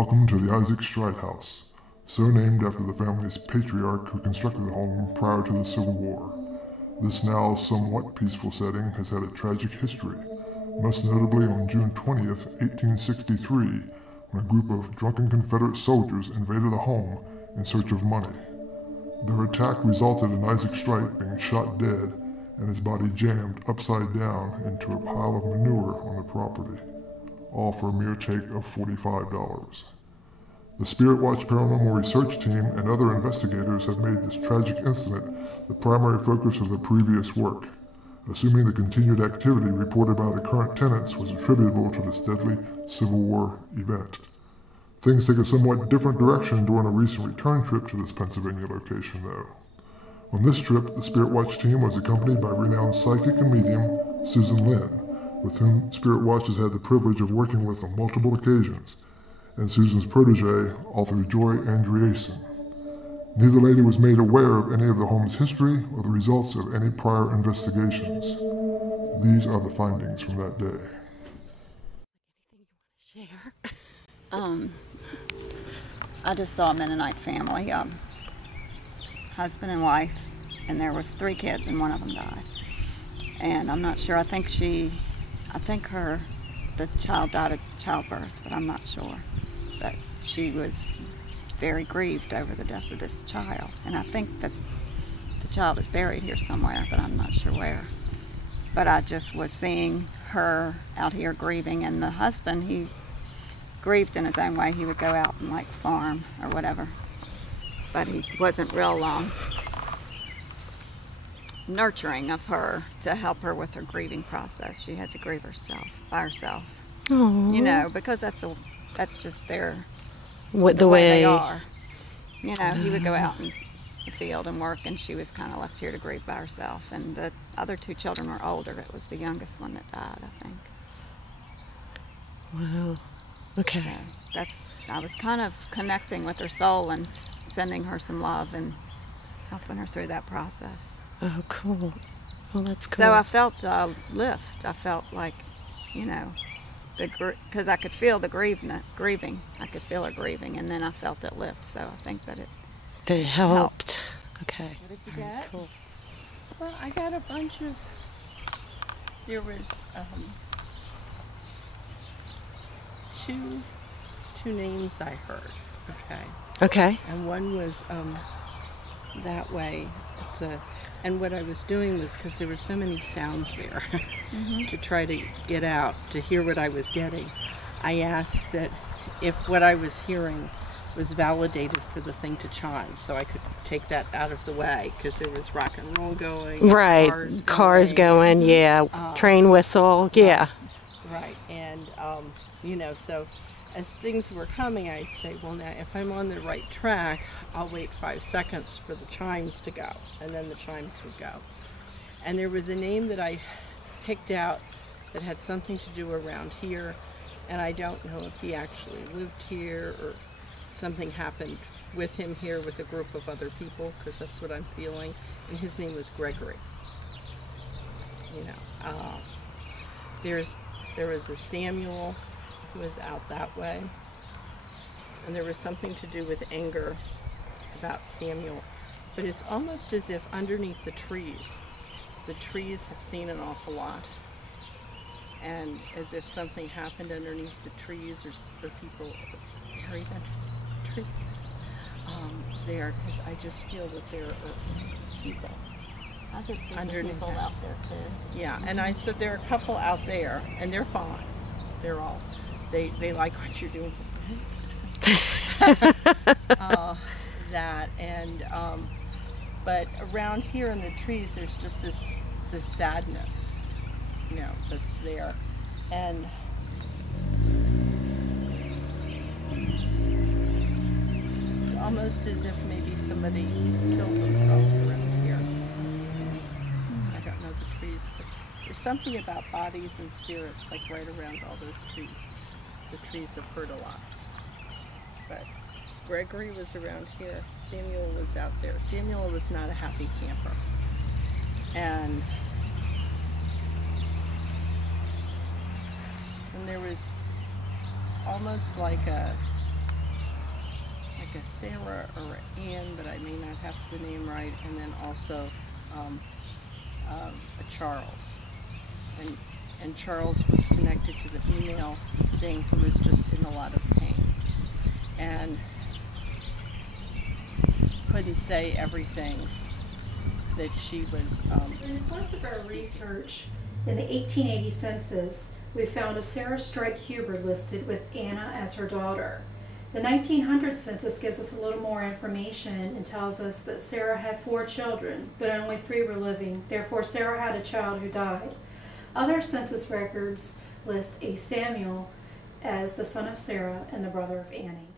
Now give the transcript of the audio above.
Welcome to the Isaac Strite House, so named after the family's patriarch who constructed the home prior to the Civil War. This now somewhat peaceful setting has had a tragic history, most notably on June 20th, 1863, when a group of drunken Confederate soldiers invaded the home in search of money. Their attack resulted in Isaac Strite being shot dead and his body jammed upside down into a pile of manure on the property, all for a mere take of $45. The Spirit Watch Paranormal Research Team and other investigators have made this tragic incident the primary focus of their previous work, assuming the continued activity reported by the current tenants was attributable to this deadly Civil War event. Things take a somewhat different direction during a recent return trip to this Pennsylvania location, though. On this trip, the Spirit Watch team was accompanied by renowned psychic and medium Susan Lynn, with whom Spirit Watch has had the privilege of working with on multiple occasions, and Susan's protege, author Joy Andreasen. Neither lady was made aware of any of the home's history or the results of any prior investigations. These are the findings from that day. I just saw a Mennonite family, husband and wife, and there was 3 kids and one of them died. And I'm not sure, the child died of childbirth, but I'm not sure. But she was very grieved over the death of this child. And I think that the child is buried here somewhere, but I'm not sure where. But I just was seeing her out here grieving, and the husband, he grieved in his own way. He would go out and like farm or whatever, but he wasn't real nurturing of her to help her with her grieving process. She had to grieve herself by herself. Aww. You know, because that's just the way they are. You know, he would go out in the field and work, and she was kind of left here to grieve by herself. And the other 2 children were older. It was the youngest one that died, I think. Wow. Okay. So I was kind of connecting with her soul and sending her some love and helping her through that process. Oh, cool. Well, that's cool. So I felt a lift. I felt like, you know, because I could feel the grieving. I could feel her grieving, and then I felt it lift. So I think that it helped. Okay. What did you get? Cool. Well, I got a bunch of, there was two names I heard, Okay. and one was that way. And what I was doing was, because there were so many sounds there, to try to get out, to hear what I was getting, I asked that if what I was hearing was validated for the thing to chime, so I could take that out of the way, because there was rock and roll going. Right. Cars going, yeah. Train whistle, yeah. Right. And, you know, so as things were coming, I'd say, well, now, if I'm on the right track, I'll wait 5 seconds for the chimes to go, and then the chimes would go. And there was a name that I picked out that had something to do around here, and I don't know if he actually lived here or something happened with him here with a group of other people, because that's what I'm feeling. And his name was Gregory. You know, there was a Samuel who was out that way, and there was something to do with anger about Samuel. But it's almost as if underneath the trees have seen an awful lot, and as if something happened underneath the trees, or people buried under the trees there, because I just feel that there are people. I did see underneath some people out there too. Yeah, and I said there are a couple out there, and they're fine. They're all, they like what you're doing. But around here in the trees, there's just this sadness, you know, that's there, and it's almost as if maybe somebody killed themselves around here. I don't know the trees, but there's something about bodies and spirits, like right around all those trees. The trees have hurt a lot. But Gregory was around here. Samuel was out there. Samuel was not a happy camper. And there was almost like a like a Sarah or an Ann, but I may not have the name right, and then also a Charles. And Charles was connected to the female thing who was just in a lot of pain. And couldn't say everything that she was. In the course of our research, in the 1880 census, we found a Sarah Strite Huber listed with Anna as her daughter. The 1900 census gives us a little more information and tells us that Sarah had 4 children, but only 3 were living. Therefore, Sarah had a child who died. Other census records list a Samuel as the son of Sarah and the brother of Annie.